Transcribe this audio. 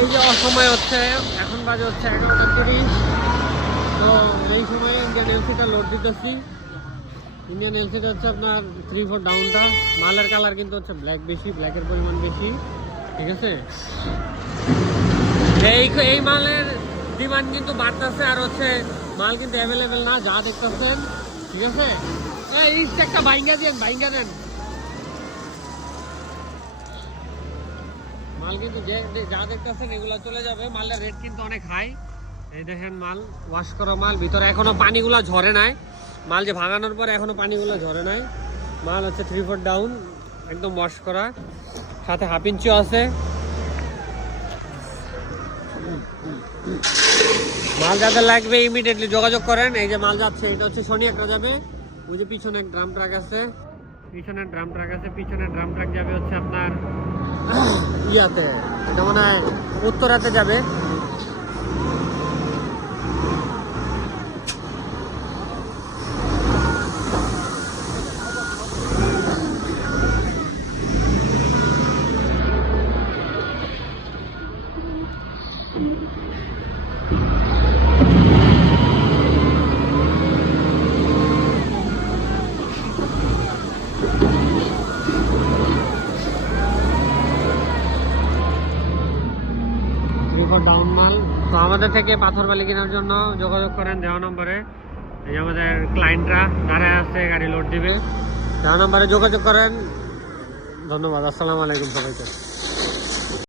এই যে অসময় হচ্ছে, এখন বাজে হচ্ছে 11:30। তো এই সময় ইন্ডিয়ান এলসিটা লোড দিতেছি। ইন্ডিয়ান এলসিটা হচ্ছে আপনার 3-4 ডাউনটা। মালের কালার কিন্তু হচ্ছে ব্ল্যাক বেশি, ব্ল্যাকের পরিমাণ বেশি, ঠিক আছে। এই মালের ডিমান্ড কিন্তু বাড়তেছে, আর হচ্ছে মাল কিন্তু অ্যাভেলেবেল না, যা দেখতেছেন, ঠিক আছে। এই একটা বাইঙ্গা দেন। মাল কিন্তু যা দেখতেছেন এগুলো চলে যাবে। মালের রেট কিন্তু অনেক হাই। এই দেখেন মাল ওয়াশ করা মাল, ভিতরে এখনো পানিগুলো ঝরে নাই। মাল যে ভাঙানোর পরে এখনো পানিগুলো ঝরে নাই। মাল হচ্ছে 3-4 ডাউন, একদম ওয়াশ করা, সাথে হাফ ইঞ্চিও আছে। মাল যাদের লাগবে ইমিডিয়েটলি যোগাযোগ করেন। এই যে মাল যাচ্ছে, এটা হচ্ছে শনি একটা যাবে। ওই যে পিছনে এক ড্রাম ট্রাক আছে, পিছনে ড্রাম ট্রাক যাবে হচ্ছে আপনার ইয়াতে, এটা মনে হয় উত্তরাতে যাবে। ডাউন মাল। তো আমাদের থেকে পাথর বালি কেনার জন্য যোগাযোগ করেন দেওয়া নম্বরে। এই যে আমাদের ক্লায়েন্টরা দাঁড়ায় আছে, গাড়ি লোড দিবে, দেওয়া নম্বরে যোগাযোগ করেন। ধন্যবাদ, আসসালামু আলাইকুম সবাইকে।